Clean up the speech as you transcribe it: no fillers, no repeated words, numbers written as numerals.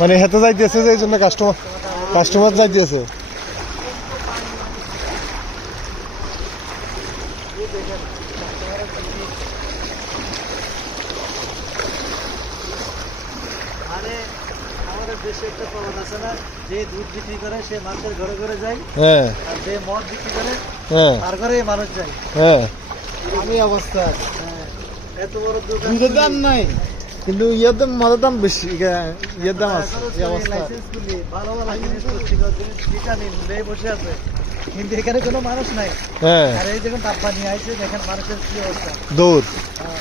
মানে হেঁটে যাইতেছে যে এই জন্য কাস্টমার যাইতেছে। আমাদের দেশে একটা প্রবাদ আছে না, যে দুধ বিক্রি করে সে মানুষের ঘরে ঘরে যায়, আর যে মদ বিক্রি করে তার ঘরে মানুষ যায়। আমি অবস্থা এত বড় দোকান, দুধের দাম নাই কিন্তু ইয়ের দাম, মদের দাম বেশি, ইয়ের দাম আছে। লাইসেন্স খুলি ভালো ভালো জিনিস পুষ্টিকর জিনিস ভিটামিন নিয়ে বসে আছে, কিন্তু এখানে কোনো মানুষ নাই। আর এই দেখুন তাপ্পা নিয়ে আসছে, দেখেন মানুষের কি অবস্থা, দৌড়। হ্যাঁ।